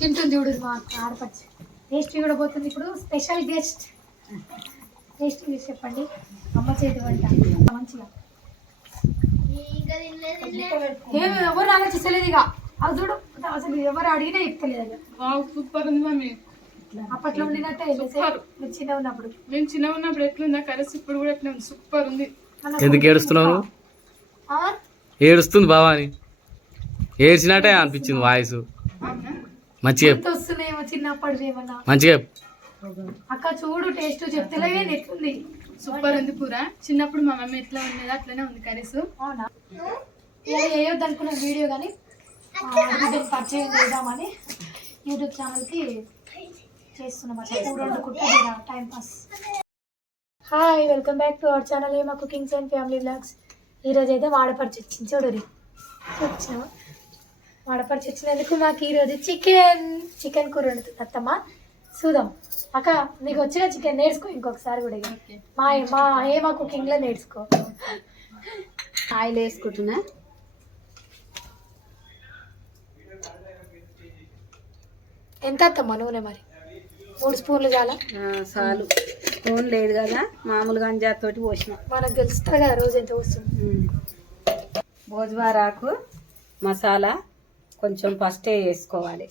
తింటుంది చూడు మా ఆడపచ్చి టేస్ట్ కూడా పోతుంది ఇప్పుడు. Special guest. టేస్ట్ చూసి చెప్పండి. అమ్మ చేతి వంట. మంచిగా. ఏమి ఎవరు ఆలోచించలేదు ఇక. అది చూడు అసలు ఎవరు అడిగినా వావ్ సూపర్ ఉంది మమ్మీ. అప్పట్లో ఉండినట్టే. మీరు చిన్న ఉన్నప్పుడు. మేము చిన్న ఉన్నప్పుడు ఎట్లుందా? కరెస్ ఇప్పుడు కూడా ఎట్లా ఉంది? సూపర్ ఉంది. ఎందుకు ఏడుస్తున్నావు? ఏడుస్తుంది బావా అని. ఏడ్చినట్టే అనిపించింది వాయిస్. మంచిగా వస్తున్నాయేమో చిన్నప్పుడు ఏమన్నా మంచిగా అక్క చూడు టేస్ట్ చెప్తలేవే ఎట్లుంది సూపర్ ఉంది పూర. చిన్నప్పుడు మా మమ్మీ ఎట్లా ఉండేది అట్లనే ఉంది కర్రీస్. వేయొద్దు అనుకున్న వీడియో కానీ పరిచయం చేద్దామని యూట్యూబ్ ఛానల్కి చేస్తున్నాం అట్లా కూర వండుకుంటే time pass hi welcome back to our channel Ema cookings and family blogs ఈరోజు అయితే వాడపరిచి వచ్చింది. చూడరి వాడపరిచి వచ్చినందుకు మాకు ఈరోజు చికెన్ చికెన్ కూర వండుతుంది అత్తమ్మ చూద్దాం. అక్క నీకు వచ్చిన చికెన్ నేర్చుకో ఇంకొకసారి కూడా. మా మా ఏమా కుకింగ్లో నేర్చుకో. ఆయిల్ వేసుకుంటున్నా. ఎంత అత్తమ్మ నూనె మరి? మూడు స్పూన్లు చాలా? చాలు. స్పూన్ లేదు కదా మామూలుగా అంజాతోటి పోసిన. మనకు తెలుస్తుంది కదా రోజు ఎంత వస్తుంది భోజవారాకు మసాలా కొంచెం ఫస్టే వేసుకోవాలి.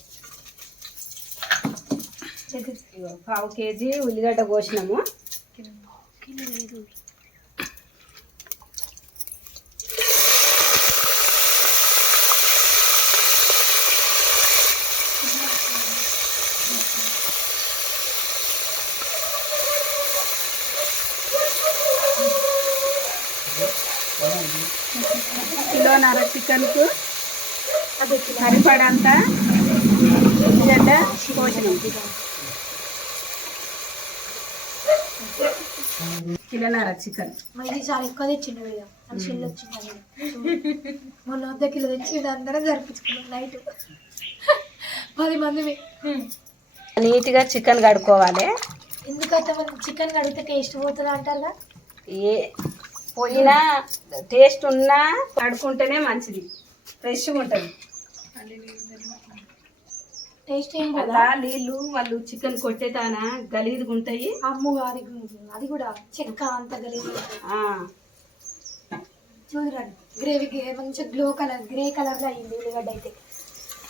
పావు కేజీ ఉల్లిగడ్డ కోసినాము. కిలోన్నర చికెన్కు సరిపడంత ఉల్లిగడ్డ కోసినాం కిలోన్నర చికెన్. ఇది చాలా ఎక్కువ తెచ్చిండు చెల్లి వచ్చింది. మొన్న వద్ద కిలో తెచ్చిండు అందరం జరిపించుకున్నాం నైట్ పది మంది నీట్గా చికెన్ కడుక్కోవాలి. ఎందుకంటే మనం చికెన్ కడిగితే టేస్ట్ పోతుంది అంటారుగా? ఏ పోయినా టేస్ట్ ఉన్నా కడుక్కుంటేనే మంచిది. ఫ్రెష్గా ఉంటుంది. టేస్ట్ ఏం అలా నీళ్ళు వాళ్ళు చికెన్ కొట్టేతానా? గలీదుగా ఉంటాయి. అమ్ము అది అది కూడా చెక్క అంత గలీజ్ ఆ, చూడండి. గ్రేవీ మంచిగా గ్లో కలర్ గ్రే కలర్లో అయింది ఉల్లిగడ్డ అయితే.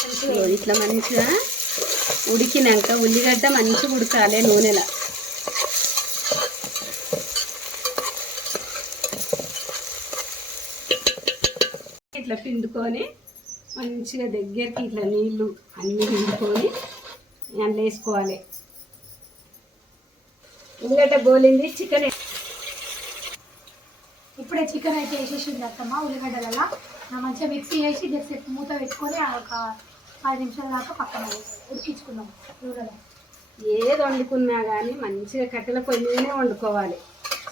మంచిగా ఇగో ఇట్లా మంచిగా ఉడికినాక ఉల్లిగడ్డ మంచిగా ఉడకాలి నూనెలో. ఇట్లా పిండుకొని మంచిగా దగ్గరికి ఇట్లా నీళ్ళు అన్నీ నింపుకొని అందులో వేసుకోవాలి. ఉల్లిగడ్డ గోలింది చికెన్. ఇప్పుడే చికెన్ అయితే వేసేసింది అత్తమ్మ ఉల్లిగడ్డలలో. నా మంచిగా మిక్సీ వేసి జస్ట్ మూత పెట్టుకొని ఒక పది నిమిషాల దాకా పక్కన ఉడికించుకున్నాం నూనెలో. ఏది వండుకున్నా కానీ మంచిగా కట్టెల పొయ్యి మీదనే వండుకోవాలి.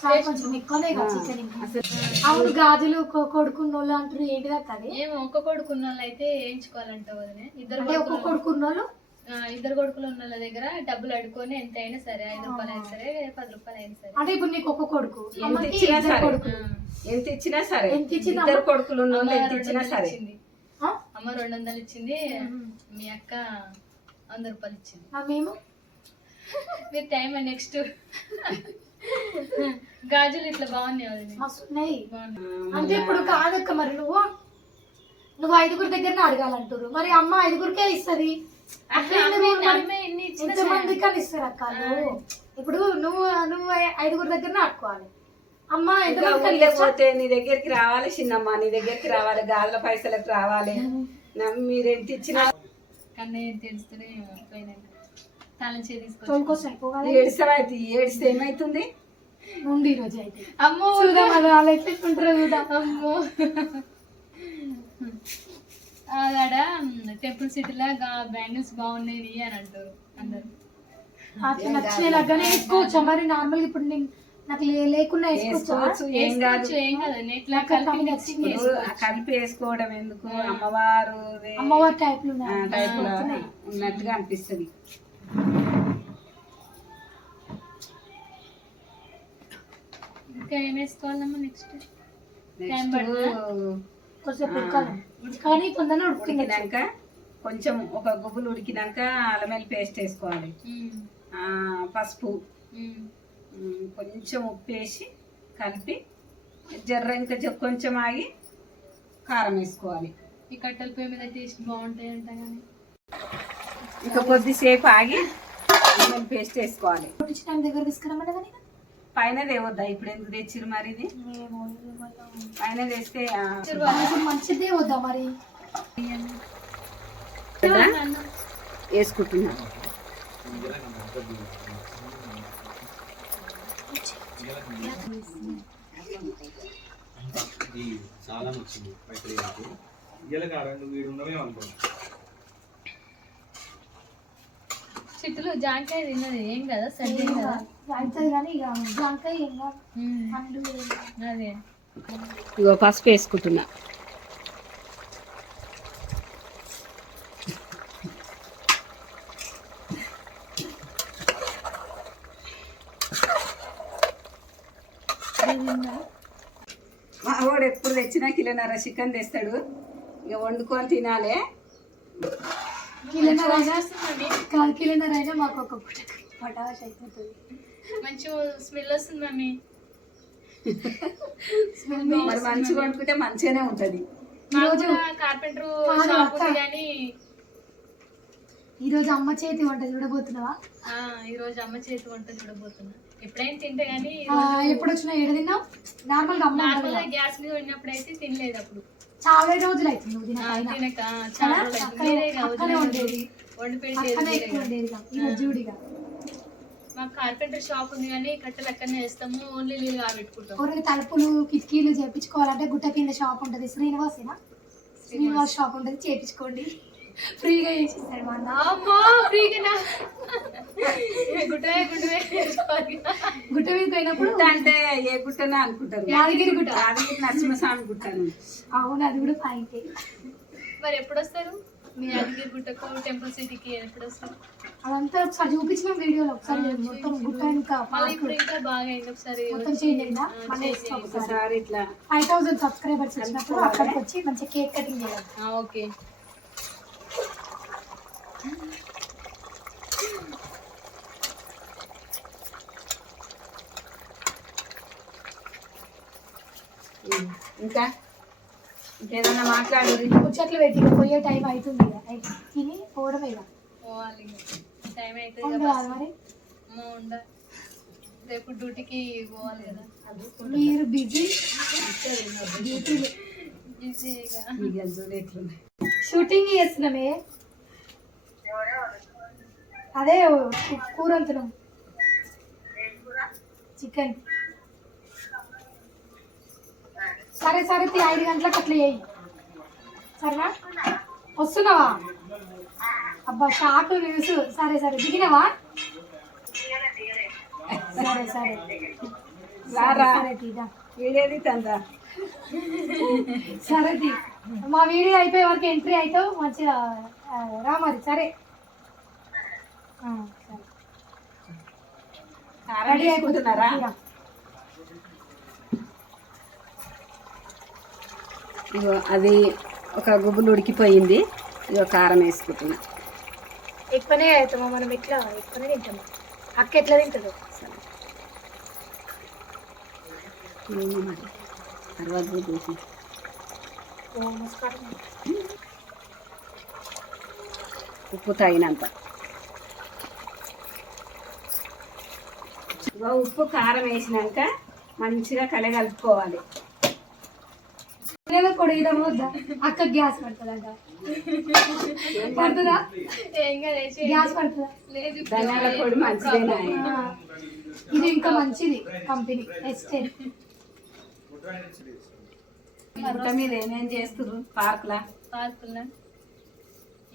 కొంచెం ఎక్కువనే కదా చికెన్ ఇంకా. అసలు అవును గాజులు కొడుకున్న వాళ్ళు అంటారు ఏంటి కదా అది? ఏమో ఒక్క కొడుకున్న వాళ్ళు అయితే వేయించుకోవాలంటావు వదినే. ఇద్దరు ఒక్క కొడుకున్న వాళ్ళు ఇద్దరు కొడుకులు ఉన్న వాళ్ళ దగ్గర డబ్బులు అడుకొని ఎంత అయినా సరే ఐదు రూపాయలు అయినా సరే పది రూపాయలు అయినా సరే. అంటే ఇప్పుడు నీకు ఒక్క కొడుకు ఎంత ఇచ్చినా సరే. కొడుకు ఎంత ఇచ్చినా సరే ఇద్దరు కొడుకులు ఉన్న వాళ్ళు అమ్మ ఎంత రెండు ఇచ్చినా వందలు సరే? అమ్మ రెండు వందలు ఇచ్చింది మీ అక్క వంద రూపాయలు ఇచ్చింది. మేము? మీరు టైం నెక్స్ట్. గాజులు ఇట్లా బాగున్నాయి అంటే ఇప్పుడు కాదక్క మరి నువ్వు? నువ్వు ఐదుగురు దగ్గరనే అడగాలంటారు. మరి అమ్మ ఐదుగురికే ఇస్తుంది. అట్లా అమ్మే అమ్మే ఎన్ని ఇచ్చినా ఎంత మందికి అని ఇస్తారు అక్క నువ్వు. ఇప్పుడు నువ్వు నువ్వు ఐదుగురు దగ్గరనే అడుకోవాలి అమ్మ పోతే నీ దగ్గరికి రావాలి చిన్నమ్మ నీ దగ్గరికి రావాలి గాజుల పైసలకు రావాలి. నా- మీరు ఎంత ఇచ్చినా కన్నయ్య తెలుస్తూనే పోయినాక తాళం చేయి తీసుకొచ్చి ఏడుస్తామైతే ఏడిస్తే ఏమైతుంది? ఉండి ఈరోజు అయితే. అమ్మో! చూద్దాం అది వాళ్ళు ఎట్లా ఉంటారో చూద్దాం. అమ్మో! ఆడ టెంపుల్ సిటీలో బ్యాంగిల్స్ బాగున్నాయి అని అంటారు అందరు. అట్లా నచ్చిన లగ్గనే వేసుకోవచ్చా? మరి నార్మల్ ఇప్పుడు నేను నాకు లే- లేకుండా వేసుకోవచ్చా? ఏం కాదు. ఏం కాదు. ఇట్లా కలిపి ఆ కలిపి వేసుకోవడం ఎందుకు? అమ్మవారు అమ్మవారి టైప్లు ఉన్నాయి టైపులో ఉన్నట్టుగా అనిపిస్తుంది. ఇంకా ఏం వేసుకోవాలమ్మా నెక్స్ట్ టైం కొంచెం ఉడకాలి. ఉడికినాక కొంచెం. ఒక గుబ్బులు ఉడికినాక అల్లమెల్లి పేస్ట్ వేసుకోవాలి. ఆ, పసుపు. ఉమ్. ఉమ్, కొంచెం ఉప్పు వేసి కలిపి జర్ర ఇంకా జ- కొంచెం ఆగి కారం వేసుకోవాలి. ఈ కట్టెల పొయ్యి మీద టేస్ట్ బాగుంటాయి అంట కానీ. ఇంకా కొద్దిసేపు ఆగి అల్లం పేస్ట్ వేసుకోవాలి దగ్గర తీసుకురమ్మని కానీ పైన తేవద్దా? ఇప్పుడు ఎందుకు తెచ్చిరు మరి ఇది? పైన తెస్తే మంచిదే వద్దా మరి? వేసుకుంటున్నా. చాలా నచ్చింది. వీడు ఉండమే అనుకో చిట్టులు జాంకాయ తిన్నది. ఏం కదా? సర్ది ఏం కదా? అవుతుంది కానీ ఇక జాంకాయ ఏం కాదు. ఉమ్, పండు అదే. ఇగో పసుపు వేసుకుంటున్నా. మా వాడు ఎప్పుడు తెచ్చినా కిలోన్నర చికెన్ తెస్తాడు. ఇక వండుకొని తినాలి. కిలోన్నర అయినా కాదు కిలోన్నర అయినా మాకు ఒక పూట పటాష్ అయిపోతుంది. మంచి స్మెల్ వస్తుంది మమ్మీ. మరి మంచిగా వండుకుంటే మంచిగానే ఉంటది. ఈరోజు కార్పెంటర్ షాప్ కానీ ఈ రోజు అమ్మ చేతి వంట చూడబోతున్నావా? ఆ, ఈ రోజు అమ్మ చేతి వంట చూడబోతున్నా. ఎప్పుడైనా తింటే కానీ ఎప్పుడు వచ్చినా ఏడు తిన్నావు? నార్మల్గా అమ్మ. గ్యాస్ మీద ఉన్నప్పుడు అయితే తినలేదు అప్పుడు. చాలా రోజులు అవుతుంది నువ్వు. ఉండేది. జూడిగా. మాకు కార్పెంటర్ షాప్ ఉంది కానీ కట్టెలు అక్కడనే వేస్తాము ఓన్లీ నీళ్ళు ఎవరికి తలుపులు కిటికీలు చేపించుకోవాలంటే గుట్ట కింద షాప్ ఉంటుంది. శ్రీనివాసేనా? శ్రీనివాస్. షాప్ ఉంటుంది చేపించుకోండి. ఫ్రీగా చేసిస్తాడు మా అన్న. అమ్మో ఫ్రీగా గుట్టవే గుట్టవే. గుట్ట మీద పోయినప్పుడు గుట్ట అంటే ఏ గుట్టనే అనుకుంటారు. యాదగిరి గుట్ట. యాదగిరి నరసింహస్వామి గుట్టను అవును అది కూడా పాయింటే మరి ఎప్పుడు వస్తారు మీ యాదగిరి గుట్టకు టెంపుల్ సిటీకి ఎప్పుడు వస్తారు అదంతా ఒకసారి చూపించిన వీడియోలో ఒకసారి మొత్తం గుట్ట ఇంకా మళ్ళీ ఇప్పుడు ఇంకా బాగా అయింది ఒకసారి. మొత్తం చేంజ్ అయిందా? మళ్ళీ ఒకసారి. ఇట్లా ఫైవ్ థౌసండ్ సబ్స్క్రైబర్స్ వచ్చినప్పుడు అక్కడికి వచ్చి మంచిగా కేక్ కటింగ్ చేయాలి. ఆ, ఓకే. ఇంకా? ఇంకేదన్నా మాట్లాడు. ముచ్చట్లు పెట్టి పోయే టైం అవుతుంది తిని పోవడమే ఇక. పోవాలి టైం ఉండ రేపు డ్యూటీకి పోవాలి కదా. మీరు బిజీ. షూటింగ్ చేస్తున్నామే. అదే కూర అంటున్నాం. చికెన్ సరే సరే తీ, ఐదు గంటలకు అట్లా చేయి. సరేనా? వస్తున్నావా? అబ్బా షాక్ న్యూస్. సరే సరే దిగినావా? సరే సరే. సరే తీదా వీడేది తందా సరే తీ. మా వీడియో అయిపోయే వరకు ఎంట్రీ అవుతావు. మంచిగా రా మరి. సరే. రెడీ అయిపోతున్నారా ఇగో అది ఒక గుబ్బులు ఉడికిపోయింది. ఇగో కారం వేసుకుంటున్నా. ఎక్కువనే అవుతామా? మనం ఎట్లా? ఎక్కువనే తింటాము? అక్క ఎట్లా తర్వాత నమస్కారం. ఉప్పు తగినంత. ఉప్పు కారం వేసినాక మంచిగా కలగలుపుకోవాలి. లేదా కొడియడం వద్దా? అక్క గ్యాస్ పడుతుందంట. పడుతుందా? గ్యాస్ పడుతుందా? ఇది ఇంకా మంచిది కంపెనీ ఎస్టేట్. గుట్ట మీద ఏమేం చేస్తున్నారు పార్కులా? పార్కుల్లో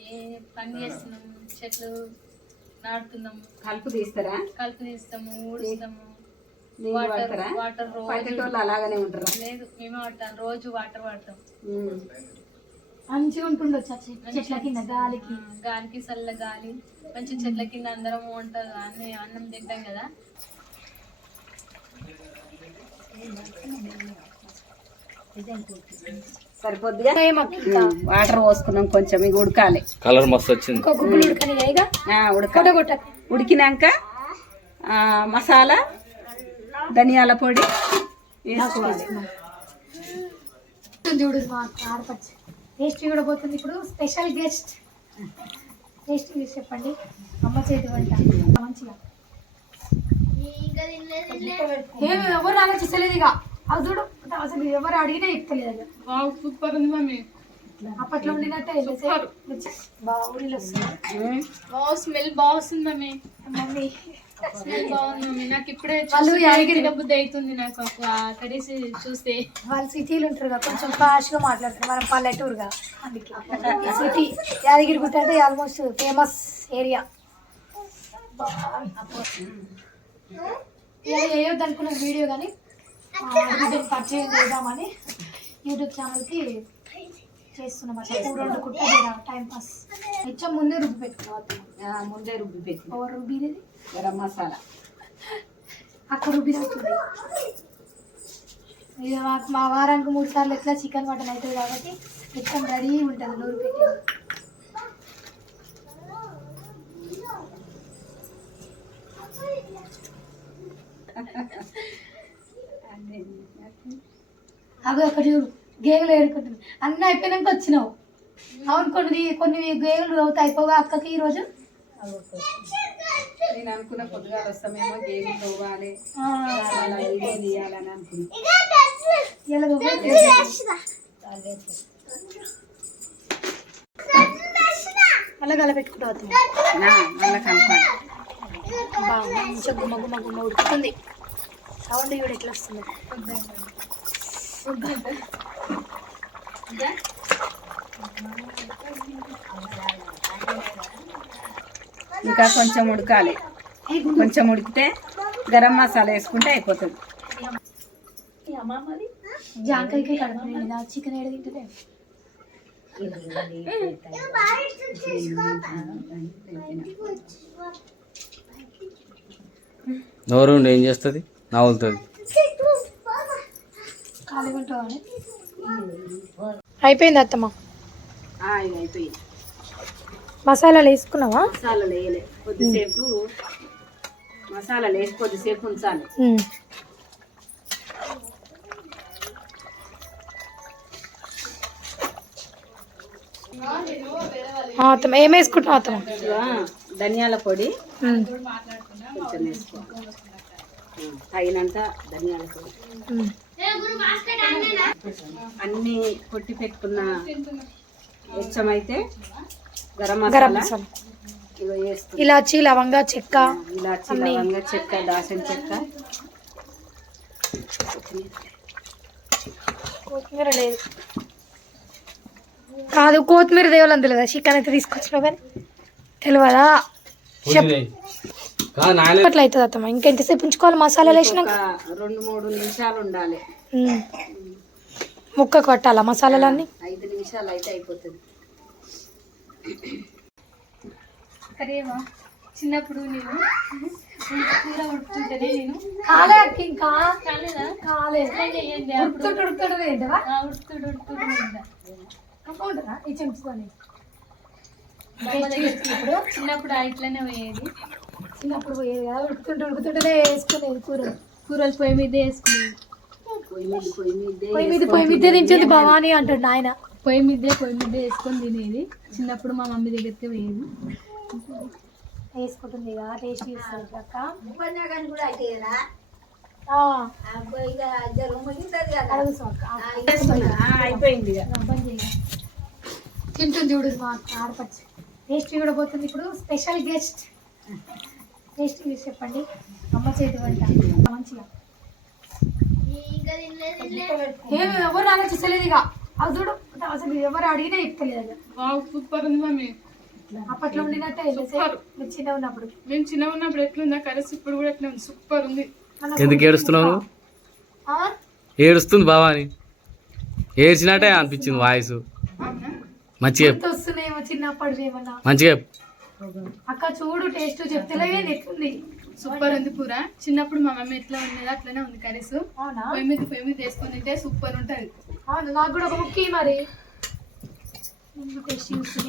ఏ పని చేస్తున్నాం చెట్లు నాటుతున్నాం. కలుపు తీస్తారా? కలుపు తీస్తాము ఊడుస్తాము. వాటర్ పల్లెటూళ్ళు అలాగనే ఉంటారా? లేదు మేమే వాడతాం రోజు వాటర్ వాడతాం. మంచిగా ఉంటుండొచ్చు చెట్ల కింద గాలికి. చల్ల గాలి మంచి చెట్ల కింద అందరం వంట అన్ని అన్నం తింటాం కదా. ఇంకా వాటర్ పోసుకున్నాం కొంచెం ఇక ఉడకాలి. కలర్ మస్తు వచ్చింది. ఉడకని ఉడక ఉడికినాక ఆ, మసాలా ధనియాల పొడి వేసుకోవాలి. చూడు ఆడపచ్చి టేస్ట్ కూడా పోతుంది ఇప్పుడు. స్పెషల్ గెస్ట్ టేస్ట్ చూసి చెప్పండి. అమ్మ చేతి వంట. మంచిగా. ఏమి ఎవరు ఆలోచిస్తలేదు ఇక. అది చూడు అసలు ఎవరు అడిగినా చెప్తలేదు అది. సూపర్ ఉంది మమ్మీ. అప్పట్లో ఉండినట్టే బాగా వస్తుంది. స్మెల్ బాగుంది మమ్మీ మమ్మీ. మమ్మీ. నాకు ఇప్పుడే వాళ్ళు యాదగిరి- తినబుద్ధి అవుతుంది నాకు కర్రీస్ చూస్తే వాళ్ళు సిటీలు ఉంటారు కదా కొంచెం ఫాస్ట్గా మాట్లాడతారు మనం పల్లెటూరుగా. అందుకే. సిటీ యాదగిరి గుట్ట అంటే ఆల్మోస్ట్ ఫేమస్ ఏరియా వేయొద్దు అనుకున్న వీడియో కానీ? పరిచయం చేద్దామని యూట్యూబ్ ఛానల్కి చేస్తున్నాం అట్లా. కూర వండుకుంటే టైం పాస్. కొంచెం ముందే రుబ్బి పెట్టుకోవద్దు ముందే రుబ్బి పెట్టి ఎవరు రుబ్బిది గరం మసాలా. అక్కడ రుబ్బి ఇది మాకు మా వారానికి మూడు సార్లు ఎట్లా చికెన్ మటన్ అవుతుంది కాబట్టి మొత్తం రెడీ ఉంటుంది నూరు పెట్టి. అవి ఒకటి గేగులు ఏడుకుంటుంది అన్నీ అయిపోయినాక వచ్చినావు. అవును కొన్ని కొన్ని గేగులు అవుతాయి అయిపోగా అక్కకి ఈరోజు నేను అనుకున్న పొద్దుగా వస్తామేమో గేమి అలా ఇదే తీయాలని అనుకున్నా. ఇలా దువ్వే- మళ్ళీ గల పెట్టుకుంటూ వస్తుంది నా, మళ్ళా కలపాలి మంచిగా గుమ్మ గుమ్మ గుమ్మ ఉడుకుతుంది. సౌండ్ కూడా ఎట్లా వస్తుంది? ఇంకా కొంచెం ఉడకాలి. కొంచెం ఉడికితే గరం మసాలా వేసుకుంటే అయిపోతుంది. జాంకాయకి చికెన్ నోరు ఉండి ఏం చేస్తుంది? నవ్వులుతుంది. అయిపోయింది అత్తమ్మ. ఆ, ఇది అయిపోయింది. మసాలాలు వేసుకున్నావా? మసాలాలు వేయలే. కొద్దిసేపు మసాలాలు వేసి కొద్దిసేపు ఉంచాలి. అత్తమ్మ ఏం వేసుకుంటున్నావు ధనియాల పొడి. కొంచెం వేసుకోవాలి. తగినంత ధనియాల పొడి. అన్ని కొట్టి పెట్టుకున్న వెచ్చమైతే గరం మసాలా. ఇలాచి లవంగా చెక్క ఇలాచి లవంగా చెక్క దాసిన చెక్క. కొత్తిమీర లేదు. కాదు కొత్తిమీర దేవాలని తెలియదా? చికెన్ అయితే తీసుకొచ్చినావు కానీ. తెలియదా? అట్లా అవుతుంది అత్తమ్మ. ఇంకెంతసేపు ఉంచుకోవాలి మసాలాలు వేసినాక? రెండు మూడు నిమిషాలు ఉండాలి. ముక్క కొట్టాలా మసాలాలన్నీ? ఐదు నిమిషాలు అయితే అయిపోతుంది. కరేవా చిన్నప్పుడు నేను కూర ఉడుతుంటేనే నేను కాలే అక్క ఇంకా? కాలేదా? కాలే. చేయండి ఉడుకుతుంటే ఉడుకుతుంటే ఈ చెంచుకొని ఇప్పుడు చిన్నప్పుడు ఆ ఇట్లనే పోయేది. చిన్నప్పుడు పోయేది కదా ఉడుకుతుంటే ఉడుకుతుంటేనే వేసుకునేది కూర. కూరలు పొయ్యి మీద వేసుకునేది. పొయ్యి మీద పొయ్యి మీద పొయ్యి మీద పొయ్యి మీద తింటుంది భవాని అంటాడు నాయన. పొయ్యి మీదే పొయ్యి మీద వేసుకొని తినేది. చిన్నప్పుడు మా మమ్మీ దగ్గరికి పోయేది. వేసుకుంటుంది కదా టేస్ట్ చేస్తుంది అక్క. చేయి. తింటుంది చూడు. మా ఆడపచ్చి టేస్ట్ కూడా పోతుంది ఇప్పుడు. Special guest. టేస్ట్ చూసి చెప్పండి. అమ్మ చేతి వంట. మంచిగా. ఏమి ఎవరు ఆలోచిస్తలేదు ఇక. అది చూడు అసలు ఎవరు అడిగినా చెప్తలేదు. సూపర్ ఉంది మమ్మీ. అప్పట్లో ఉండినట్టే మీరు చిన్న ఉన్నప్పుడు. మేము చిన్న ఉన్నప్పుడు ఎట్లుందా? కరెస్ ఇప్పుడు కూడా ఎట్లా ఉంది? సూపర్ ఉంది. ఎందుకు ఏడుస్తున్నావు? ఏడుస్తుంది బావా అని ఏడ్చినట్టే అనిపించింది వాయిస్. మంచిగా వస్తున్నాయేమో చిన్నప్పుడు ఏమన్నా? మంచిగా. అక్క చూడు టేస్ట్ చెప్తలేవే ఎట్లుంది సూపర్ ఉంది కూర చిన్నప్పుడు మా మమ్మీ ఎట్లా ఉండేది అట్లనే ఉంది కర్రీస్. అవునా? పొయ్యి మీద పొయ్యి మీద వేసుకొని తింటే సూపర్ ఉంటది. అవును నాకు కూడా ఒక ముక్క మరి.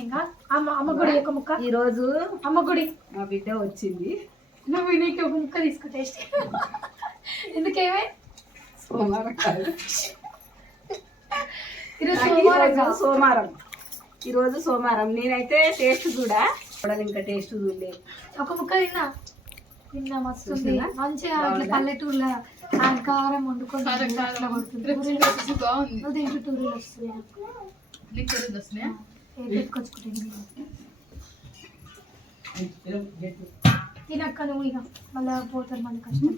ఇంకా అమ్మ అమ్మ గుడి ఒక ముక్క. ఈరోజు అమ్మ గుడి. మా బిడ్డ వచ్చింది. నువ్వు నీకు ఒక ముక్క తీసుకో టేస్ట్. ఎందుకేమే? సోమవారం. ఈరోజు సోమవారం. సోమవారం. ఈరోజు సోమవారం. నేనైతే టేస్ట్ కూడా కూడా ఇంకా టేస్ట్ చూడలే. ఒక ముక్క తిన్నా. తిన్నా చూసినా? మంచిగా? పల్లెటూరులో కారం వండుకొని అట్లా టూరీలు టూరీలు వస్తుంది. నీకు వస్తున్నాయా తినక్క నువ్వు ఇక. మళ్ళీ పోతారు మళ్ళీ కష్టం.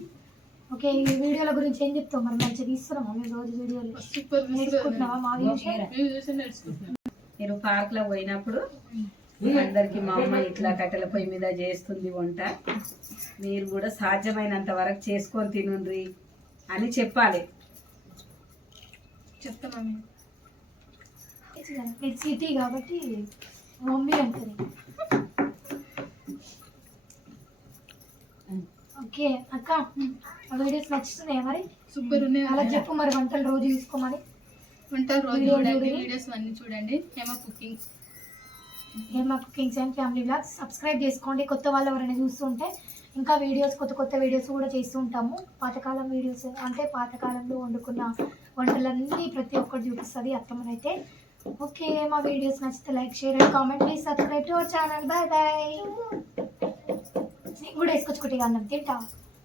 ఓకే ఈ వీడియోల గురించి ఏం చెప్తావు? మరి మంచిగా తీస్తున్నామా మీరు రోజు వీడియోలు? సూపర్ నేర్చుకుంటున్నావా? మా నేర్చుకుంటున్నాను. నేను పార్క్లో పోయినప్పుడు అందరికి మా అమ్మ ఇట్లా కట్టెల పొయ్యి మీద చేస్తుంది వంట. మీరు కూడా సాధ్యమైనంత వరకు చేసుకొని తినుండ్రి అని చెప్పాలి. చెప్తా మమ్మీ. సిటీ కాబట్టి మమ్మీ అంటది. ఓకే అక్క వీడియోస్ నచ్చుతున్నాయా మరి? సూపర్ ఉన్నాయి. అలా చెప్పు మరి వంటలు రోజు చూసుకోమని వంట రోజు చూడండి. వీడియోస్ అన్ని చూడండి. Hema cooking. Hema cookings and family blogs subscribe చేసుకోండి. కొత్త వాళ్ళు ఎవరైనా చూస్తుంటే ఇంకా వీడియోస్ కొత్త కొత్త వీడియోస్ కూడా చేస్తూ ఉంటాము. పాతకాలం వీడియోస్ అంటే పాతకాలంలో వండుకున్న వంటలన్నీ ప్రతి ఒక్కటి చూపిస్తుంది అత్తమ్మనైతే. ఓకే మా వీడియోస్ నచ్చితే like share and comment please subscribe to our channel bye bye నీకు కూడా వేసుకొచ్చుకుంటే అన్నం తింటా.